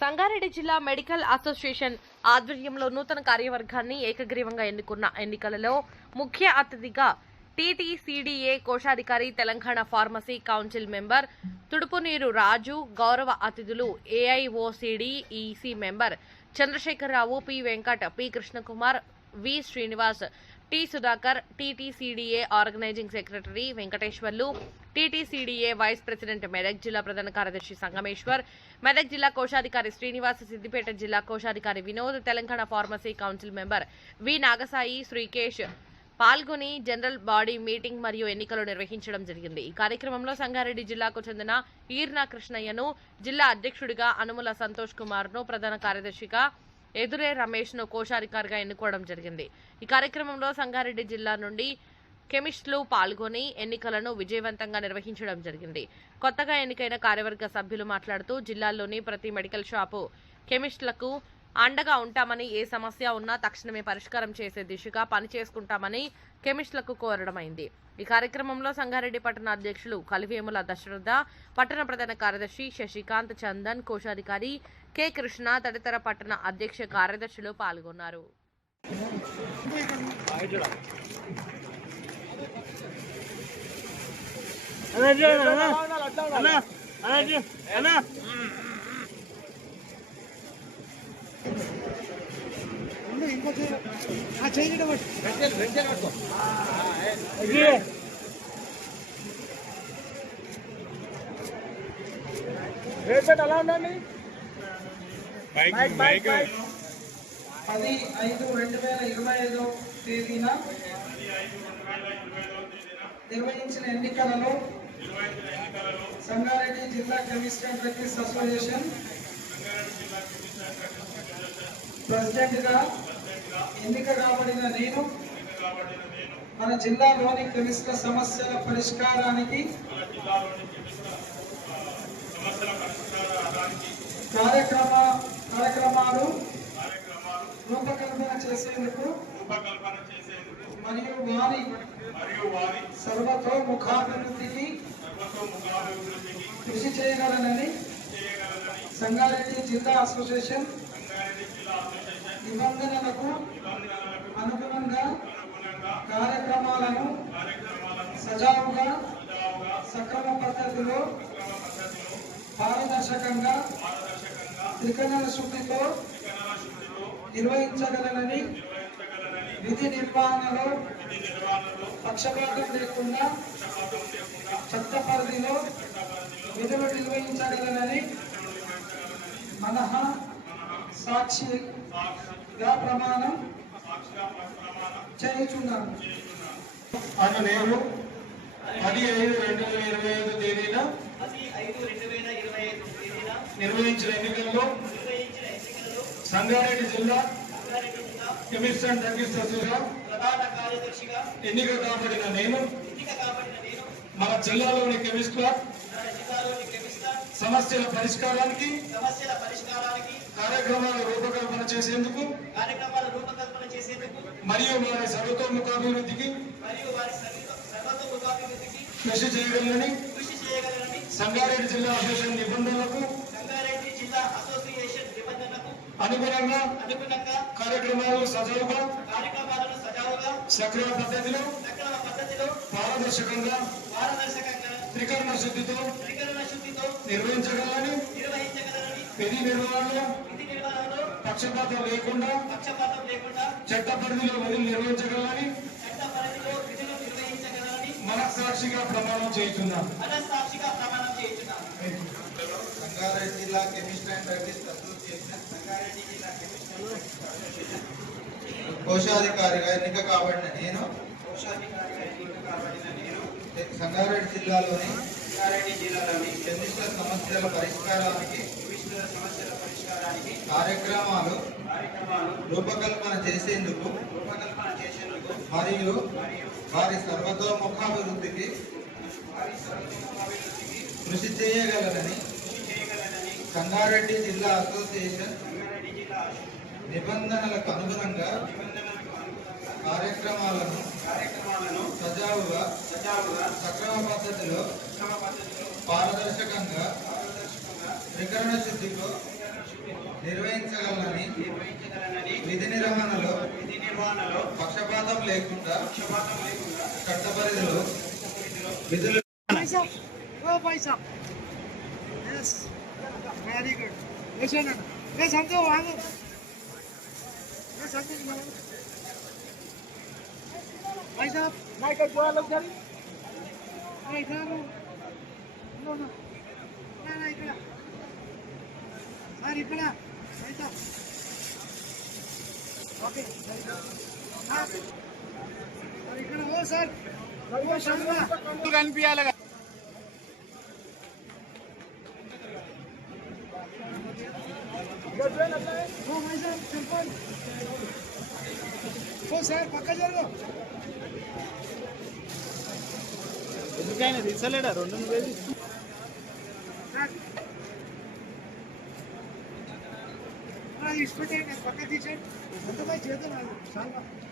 సంగారెడ్డి జిల్లా medical association ఆధ్వర్యంలో నూతన కార్యవర్గాన్ని ఏకగ్రీవంగా ఎన్నుకున్న ఎన్నికలలో ముఖ్య అతిథిగా టీటీసీడీఏ కోశాధికారి, Telangana pharmacy council member Tudupuneeru Raju, గౌరవ అతిథులు AIOCD EC member Chandrasekhara Rao, P Venkat, P Krishnakumar, V Srinivas, T Sudhakar, TTCDA organising secretary Venkateswarlu, TTCDA vice president Medak జిల్లా ప్రధాన కార్యదర్శి సంగమేశ్వర్, మెదక్ జిల్లా కోశాధికారి శ్రీనివాస్, సిద్దిపేట జిల్లా కోశాధికారి Vinod, Telangana pharmacy council member V Nagasai, Srikesh పాల్గొని జనరల్ బాడీ మీటింగ్ మరియు ఎన్నికలు నిర్వహించడం జరిగింది. ఈ కార్యక్రమంలో సంగారెడ్డి జిల్లాకు చెందిన ఈర్నా కృష్ణయ్యను జిల్లా అధ్యక్షుడిగా, అనుముల సంతోష్ కుమార్ ను ప్రధాన కార్యదర్శిగా, ఎదురే రమేష్ ను కోశాధికారిగా ఎన్నుకోవడం జరిగింది. ఈ కార్యక్రమంలో సంగారెడ్డి జిల్లా నుండి కెమిస్టులు పాల్గొని ఎన్నికలను విజయవంతంగా నిర్వహించడం జరిగింది. కొత్తగా ఎన్నికైన కార్యవర్గ సభ్యులు మాట్లాడుతూ జిల్లాలోని ప్రతి మెడికల్ షాపు కెమిస్టులకు అండగా ఉంటామని, ఏ సమస్య ఉన్నా తక్షణమే పరిష్కారం చేసే దిశగా పనిచేసుకుంటామని కెమిస్టులకు కోరడమైంది. ఈ కార్యక్రమంలో సంగారెడ్డి పట్టణ అధ్యక్షులు కలివేముల దశరథ, పట్టణ ప్రధాన కార్యదర్శి శశికాంత్, చందన్, కోశాధికారి కె కృష్ణ తదితర పట్టణ అధ్యక్ష కార్యదర్శులు పాల్గొన్నారు. అలా ఉండండి. 10/5/2025 తేదీన నిర్వహించిన ఎన్నికలలో సంగారెడ్డి జిల్లా chemist and druggist association president గా ఎన్నిక కాబడిన నేను మన జిల్లాలోని కెమిస్ట్ల సమస్యల పరిష్కారానికి కార్యక్రమాలు రూపకల్పన చేసేందుకు మరియు వారి సర్వతోముఖాభివృద్ధికి కృషి చేయగలనని సంగారెడ్డి జిల్లా అసోసియేషన్ నిబంధనలకు అనుగుణంగా కార్యక్రమాలను సజావుగా, సక్రమ పద్ధతిలో, పారదర్శకంగా, త్రికరణ శుద్ధితో నిర్వహించగలనని, విధి నిర్వహణలో పక్షపాతం లేకుండా చట్ట పరిధిలో విధులు నిర్వహించగలనని మనః సాక్షిగా ప్రమాణం చేయుచున్నాను. అటు నేను 10/5/2025 తేదీన నిర్వహించిన ఎన్నికల్లో సంగారెడ్డి జిల్లా కెమిస్ట్ అండ్ డ్రగ్గిస్ట్ అసోసియేషన్ ప్రధాన కార్యదర్శిగా ఎన్నిక కాబడిన నేను మన జిల్లాలోని కెమిస్టుల సమస్యల పరిష్కారానికి కార్యక్రమాల రూపకల్పన చేసేందుకు మరియు వారి సర్వతోముఖాభివృద్ధికి కృషి చేయగలనని సంగారెడ్డి జిల్లా అసోసియేషన్ నిబంధనలకు అనుగుణంగా కార్యక్రమాలను సజావుగా, సక్రమ పద్ధతిలో, పారదర్శకంగా, త్రికరణ శుద్ధితో నిర్వహించగలని, విధి నిర్వహణలో పక్షపాతం లేకుండా చట్ట పరిధిలో విధులు నిర్వహించగలని మనస్సాక్షిగా ప్రమాణం చేస్తున్నాను. సంగారెడ్డి జిల్లా కెమిస్ట్ అండ్ డ్రగ్గిస్ట్ అసోసియేషన్ కోశాధికారిగా ఎన్నిక కాబడిన నేను సంగారెడ్డి జిల్లాలోని కెమిస్టుల సమస్యల పరిష్కారానికి కార్యక్రమాలు రూపకల్పన చేసేందుకు మరియు వారి సర్వతోముఖాభివృద్ధికి కృషి చేయగలనని సంగారెడ్డి జిల్లా అసోసియేషన్ నిబంధనలకు అనుగుణంగా కార్యక్రమాలను సజావుగా, సక్రమ పద్ధతిలో, పారదర్శకంగా, త్రికరణ శుద్ధితో నిర్వహించగలనని విధి నిర్వహణలో పక్షపాతం లేకుండా చట్ట పరిధిలో విధులు వెరీ గుడ్ సంతో వాంగు भाई साहब माइक का जोड़ा लग जा रही है इधर नो नो ना ना इकड़ा सर इकड़ा भाई साहब ओके हां सर इकड़ा हो सर वो शर्मा तू కనిపియాలగా ओ भाई साहब सिंपल ओ सर पक्का जरूर ఎందుకైనా తీసలేడా 2 వేలు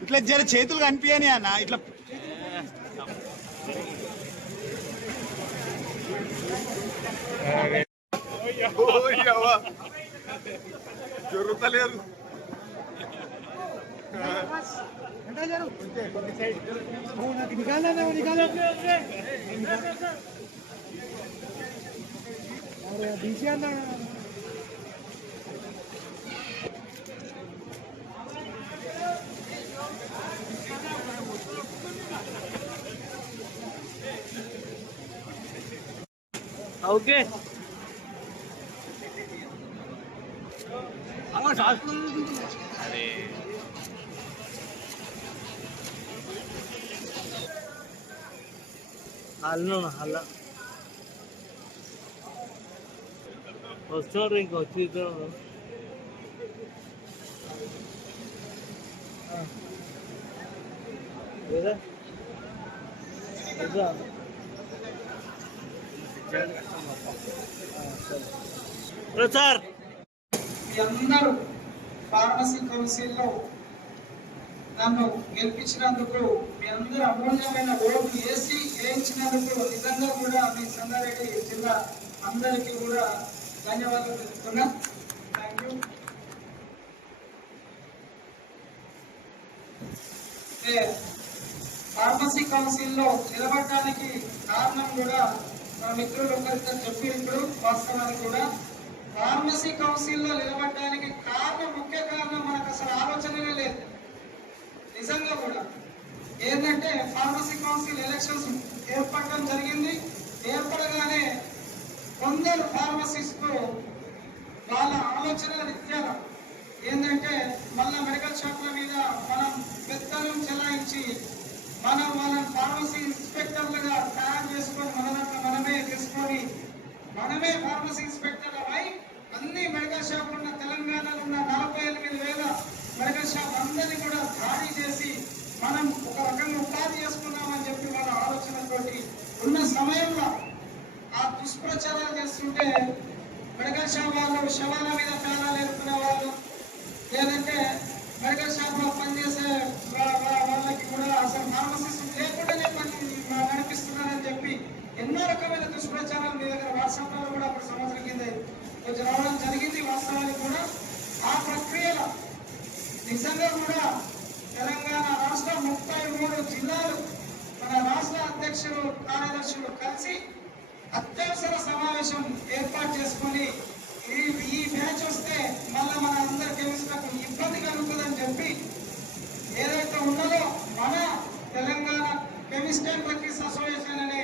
ఇట్లా జర చేతులు కనిపించని అన్న ఇట్లా జరుగుతలేదు ఓకే అరే హల్లా వస్తారు ఇంకా వచ్చి సార్ మీ అందరూ ఫార్మసీ కౌన్సిల్లో నన్ను గెలిపించినందుకు మీ అందరూ అమూల్యమైన ఓటు వేయించినందుకు నిజంగా కూడా మీ సంగారెడ్డి జిల్లా అందరికీ కూడా ధన్యవాదాలు తెలుపుతున్నా. Thank you. ఫార్మసీ కౌన్సిల్లో నిలబడడానికి కారణం కూడా మా మిత్రులు ఒకరిద్దరు చెప్పినప్పుడు వాస్తవానికి కూడా ఫార్మసీ కౌన్సిల్లో నిలబడడానికి ముఖ్య కారణం మనకు అసలు ఆలోచననే లేదు. నిజంగా కూడా ఏంటంటే ఫార్మసీ కౌన్సిల్ ఎలక్షన్స్ ఏర్పడడం జరిగింది. ఏర్పడగానే కొందరు ఫార్మసిస్టు వాళ్ళ ఆలోచన రీత్యా ఏంటంటే మళ్ళా మెడికల్ షాప్ల మీద మనం పెత్తనం చెలాయించి వాళ్ళని ఫార్మసీ ఇన్స్పెక్టర్లుగా తయారు చేసుకొని మనమే తీసుకొని మనమే ఫార్మసీ ఇన్స్పెక్టర్లు అయి అన్ని మెడికల్ షాపులు ఉన్న తెలంగాణలో ఉన్న 48,000 మెడికల్ షాప్ అందరినీ కూడా దాడి చేసి మనం ఒక రకంగా ఉపాధి చేసుకున్నామని చెప్పి వాళ్ళ ఆలోచనతోటి ఉన్న సమయంలో ఆ దుష్ప్రచారాలు చేస్తుంటే మెడికల్ షాప్ వాళ్ళు శవాల మీద పేరాలు ఎరుకునే వాళ్ళు లేదంటే మెడికల్ షాప్ లో పనిచేసే వాళ్ళకి కూడా అసలు ఫార్మసిస్ట్ లేకుండానే నడిపిస్తున్నారని చెప్పి ఎన్నో రకమైన దుష్ప్రచారాలు మీ దగ్గర వాట్సాప్ లో కూడా అప్పుడు సంవత్సరం కింద కొంచెం రావడం జరిగింది. వాస్తవానికి కూడా ఆ ప్రక్రియలో నిజంగా కూడా తెలంగాణ రాష్ట్ర 33 జిల్లాలు మన రాష్ట్ర అధ్యక్షులు కార్యదర్శులు కలిసి అత్యవసర సమావేశం ఏర్పాటు చేసుకొని ఈ మ్యాచ్ వస్తే మళ్ళీ మన అందరి కెమిస్ట్లకు ఇబ్బంది కలుగుతుందని చెప్పి ఏదైతే ఉన్నదో మన Telangana chemist and drugs association అనే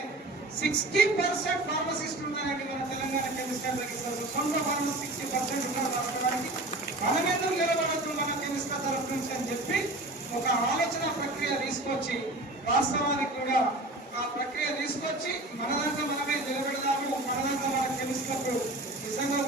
60% ఫార్మసిస్ట్ ఉన్నారండి మన Telangana chemist and drugs association. సొంత ఫార్మసీ 60% ఉన్నారు కాబట్టి మనం ఎందుకు నిలబడద్దు మన కెమిస్ట్ తరఫు నుంచి అని చెప్పి ఒక ఆలోచన ప్రక్రియ తీసుకొచ్చి వాస్తవానికి కూడా ఆ ప్రక్రియ తీసుకొచ్చి మన దాంట్లో మనమే నిలబెడదాము, మన దాంట్లో మన కెమిస్ట్లకు నిజంగా